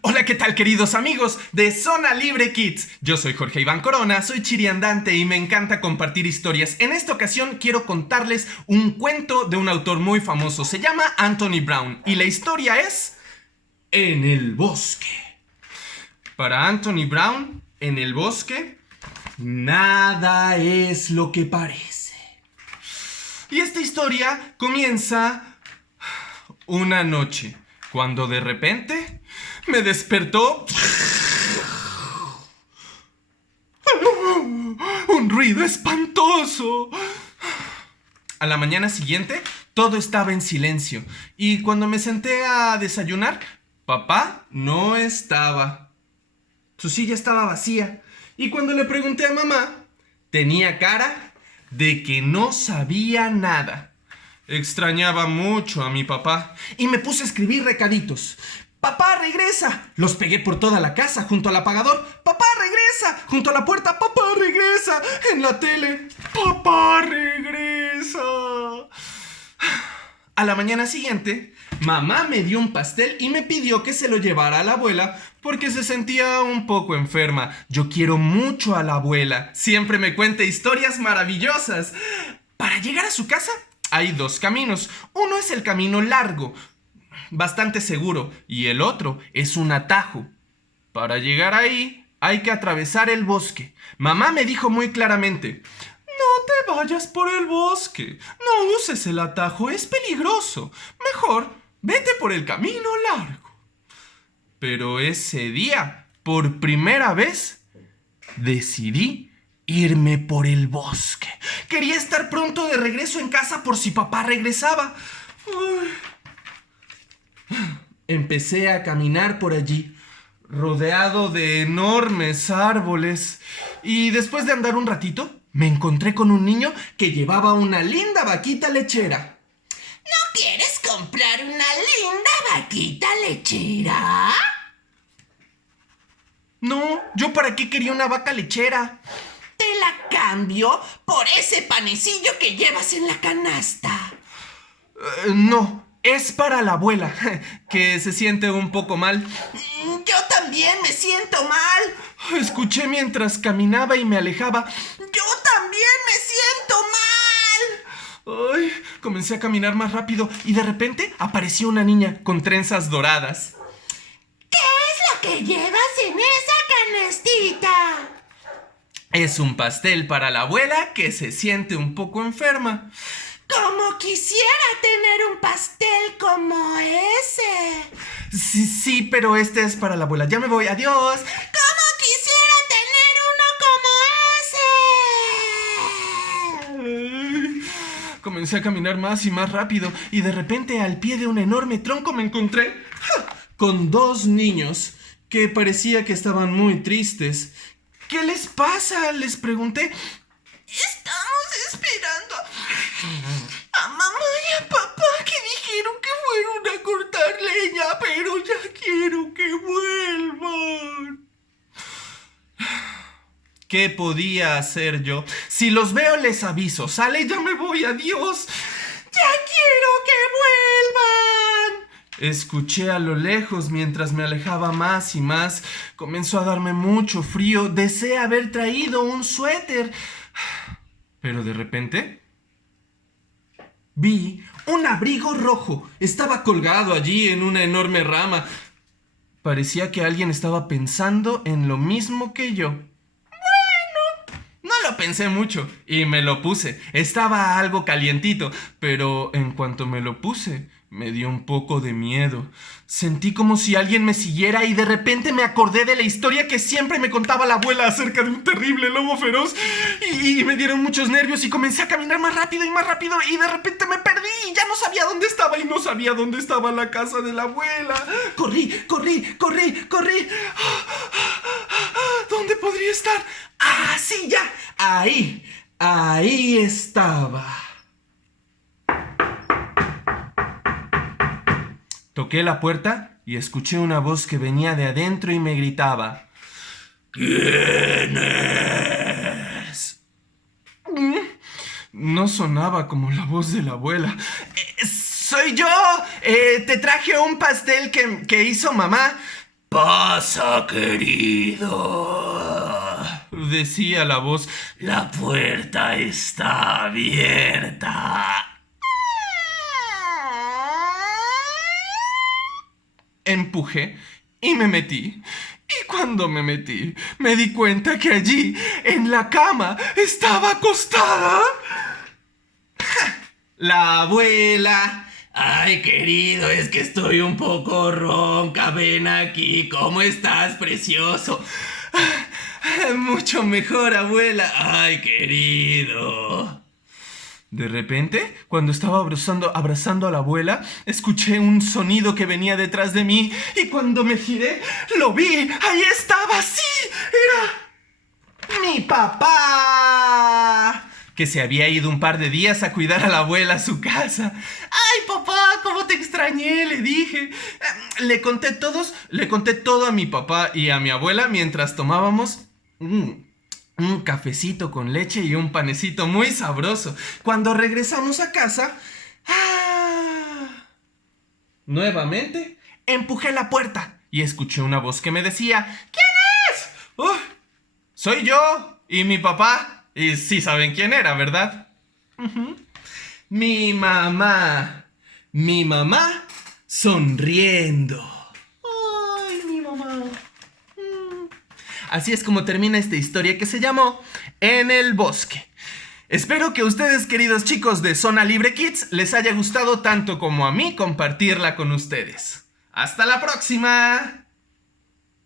Hola, ¿qué tal, queridos amigos de Zona Libre Kids? Yo soy Jorge Iván Corona, soy chiriandante y me encanta compartir historias. En esta ocasión quiero contarles un cuento de un autor muy famoso. Se llama Anthony Brown y la historia es En el bosque. Para Anthony Brown, en el bosque, nada es lo que parece. Y esta historia comienza una noche, cuando de repente me despertó un ruido espantoso. A la mañana siguiente, todo estaba en silencio. Y cuando me senté a desayunar, papá no estaba. Su silla estaba vacía. Y cuando le pregunté a mamá, tenía cara de que no sabía nada. Extrañaba mucho a mi papá y me puse a escribir recaditos. ¡Papá, regresa! Los pegué por toda la casa junto al apagador. ¡Papá, regresa! Junto a la puerta. ¡Papá, regresa! En la tele. ¡Papá, regresa! A la mañana siguiente, mamá me dio un pastel y me pidió que se lo llevara a la abuela porque se sentía un poco enferma. Yo quiero mucho a la abuela. Siempre me cuenta historias maravillosas. Para llegar a su casa hay dos caminos. Uno es el camino largo, bastante seguro, y el otro es un atajo. Para llegar ahí hay que atravesar el bosque. Mamá me dijo muy claramente: no te vayas por el bosque, no uses el atajo, es peligroso. Mejor vete por el camino largo. Pero ese día, por primera vez, decidí irme por el bosque. Quería estar pronto de regreso en casa por si papá regresaba. Empecé a caminar por allí, rodeado de enormes árboles. Y después de andar un ratito, me encontré con un niño que llevaba una linda vaquita lechera. ¿No quieres comprar una linda vaquita lechera? No, ¿yo para qué quería una vaca lechera? Te la cambio por ese panecillo que llevas en la canasta. No, es para la abuela, que se siente un poco mal. Yo también me siento mal. Escuché mientras caminaba y me alejaba. Yo también me siento mal. Ay, comencé a caminar más rápido y de repente apareció una niña con trenzas doradas. ¿Qué es lo que llevas en esa canastita? Es un pastel para la abuela que se siente un poco enferma. Como quisiera tener un pastel como ese. Sí, pero este es para la abuela. Ya me voy, adiós. Como quisiera tener uno como ese. Ay, comencé a caminar más y más rápido y de repente al pie de un enorme tronco me encontré con dos niños que parecía que estaban muy tristes. ¿Qué les pasa?, les pregunté. Estamos esperando a mamá y a papá que dijeron que fueron a cortar leña, pero ya quiero que vuelvan. ¿Qué podía hacer yo? Si los veo les aviso. Sale, ya me voy, adiós. ¡Ya quiero que vuelvan! Escuché a lo lejos mientras me alejaba más y más. Comenzó a darme mucho frío. Deseé haber traído un suéter. Pero de repente vi un abrigo rojo. Estaba colgado allí en una enorme rama. Parecía que alguien estaba pensando en lo mismo que yo. No lo pensé mucho y me lo puse. Estaba algo calientito, pero en cuanto me lo puse, me dio un poco de miedo. Sentí como si alguien me siguiera y de repente me acordé de la historia que siempre me contaba la abuela acerca de un terrible lobo feroz. Y me dieron muchos nervios y comencé a caminar más rápido y de repente me perdí y ya no sabía dónde estaba y no sabía dónde estaba la casa de la abuela. Corrí. ¿Dónde podría estar? ¡Ah, sí, ya! Ahí estaba. Toqué la puerta y escuché una voz que venía de adentro y me gritaba: ¿quién es? No sonaba como la voz de la abuela. soy yo. Te traje un pastel que hizo mamá. Pasa, querido. Decía la voz. La puerta está abierta. Empujé y me metí. Y cuando me metí, me di cuenta que allí, en la cama, estaba acostada la abuela. Ay, querido, es que estoy un poco ronca. Ven aquí. ¿Cómo estás, precioso? Mucho mejor, abuela. Ay, querido. De repente, cuando estaba abrazando a la abuela, escuché un sonido que venía detrás de mí y cuando me giré, lo vi. ¡Ahí estaba! ¡Sí! ¡Era mi papá! Que se había ido un par de días a cuidar a la abuela a su casa. ¡Ay, papá! ¿Cómo te extrañé? Le dije. Le conté todo a mi papá y a mi abuela mientras tomábamos un cafecito con leche y un panecito muy sabroso. Cuando regresamos a casa, nuevamente empujé la puerta y escuché una voz que me decía: ¿quién es? Soy yo y mi papá. Y sí saben quién era, ¿verdad? Mi mamá. Mi mamá sonriendo. Ay, mi mamá. Así es como termina esta historia que se llamó En el bosque. Espero que a ustedes, queridos chicos de Zona Libre Kids, les haya gustado tanto como a mí compartirla con ustedes. ¡Hasta la próxima!